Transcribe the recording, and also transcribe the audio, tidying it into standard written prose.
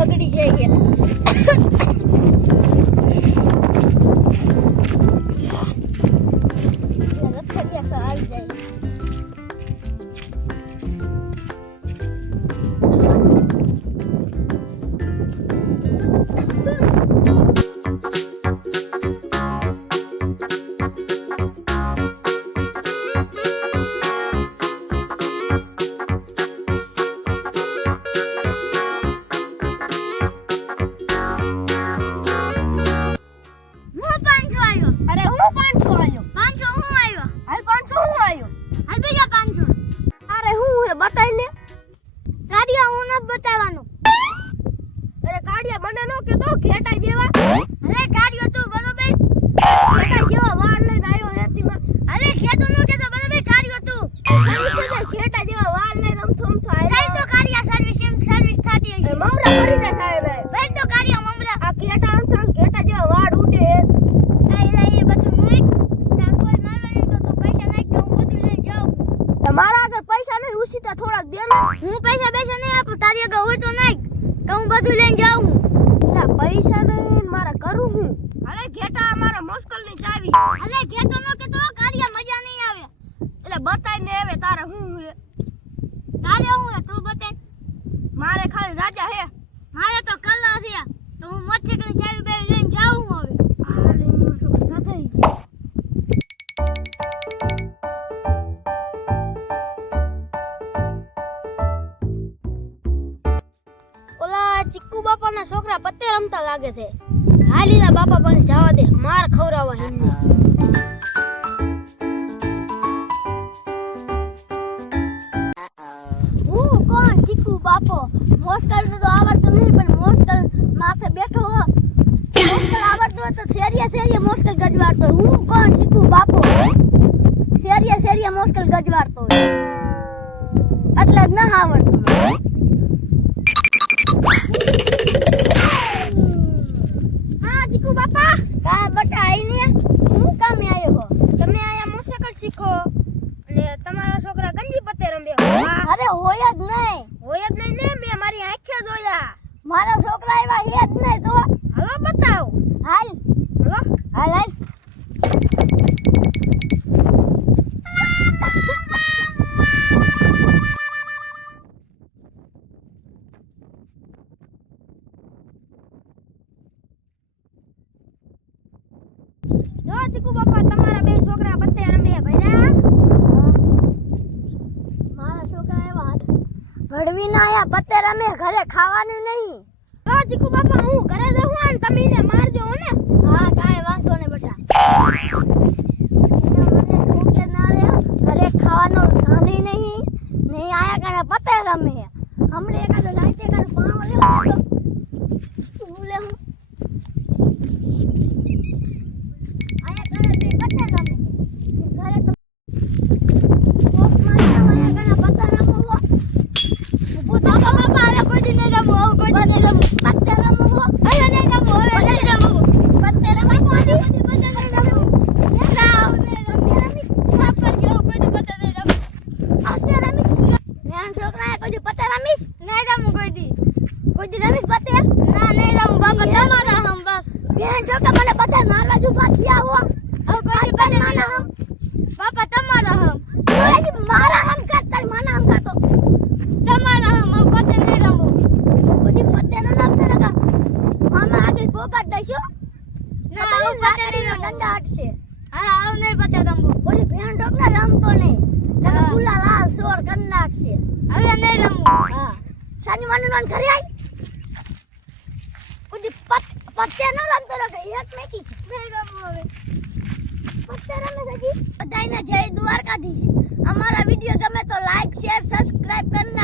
બગડી જાય રથડિયા આવી જાય બતાઈને કાડિયા હું ન બતાવવાનું અરે કાડિયા મને નો કે તો ઘેટા જેવા અરે કાડિયો તું બરોબર ઘેટા જેવા વાળ લઈને આવ્યો હેતીમાં અરે ખેતો નો કે તો બરોબર કાડિયો તું ઘેટા જેવા વાળ લઈને આમ થાય કઈ તો કાડિયા સર્વિસ થાતી હશે મમરા કરી દે સાહેબ બેન તો કાડિયા મમરા આ ઘેટા આમ ઘેટા જેવા વાળ ઉડે એ બધું મુઈ તાર કોઈ મારવાની તો પૈસા નાખ તો હું બધું લઈ જાઉં તમારા આગળ પૈસા નહીં ઉસીતા થોડાક દે ને હું પૈસા નહીં આપું તારી આગળ હોય તો નાખ તો હું બધું લઈને જાઉં એટલે પૈસા નહીં મારે કરું હું અરે ઘેટા મારા મુશ્કેલની ચાવી અરે ઘેટો નો કે તો કારિયા મજા નહીં આવે એટલે બતાઈને આવે તારે હું હે તારે હું હે તું બતાય મારે ખાલી રાજા હે મારે તો કલર છે તો હું મોટરસાઇકલ ચાવી બે લઈને જાઉં હવે અરે મને તો સતાઈ ગયો ચિક્કુ બાપાના છોકરા પત્તે રમતા લાગે છે હાલીના બાપા પણ જવા દે માર ખવરાવા હિન્દી હું કોણ ચિક્કુ બાપો મોસ્કલ તો આવડતું નહીં પણ મોસ્કલ માથે બેઠો હો મોસ્કલ આવડતું હોય તો શેરિયા મોસ્કલ ગજવાડતો હું કોણ ચિક્કુ બાપો શેરિયા મોસ્કલ ગજવાડતો એટલે જ ના આવડતું ચિક્કુ બાપા કા બટા આઈને હું કામે આયો હો તમે આયા મોટરસાઇકલ શીખો અને તમારા છોકરા ગંજી પત્તે રમે અરે હોય જ નહીં ને મે મારી આંખે જોયા મારા છોકરા એવા હે જ નહીં તો હાલો બતાવ હાલ ચિક્કુ બાપા તમારા બે છોકરા પત્તે રમે ભઈરા મારા છોકરા એવા ભડવી ના આયા પત્તે રમે ઘરે ખાવાનું નહીં તો ચિક્કુ બાપા હું ઘરે જઉં અને તમે એને મારજો ને હા કાઈ વાંધો ને બેટા મને ઠોકે ના રે ઘરે ખાવાનું ધાની નહીં આયા કરે પત્તે રમે હમણે એકાદો લાઈટે કર પાણો લેવા હું લે હું જય દ્વારકાધીશ અમારા વિડિયો ગમે તો લાઈક શેર સબસ્ક્રાઇબ કરना।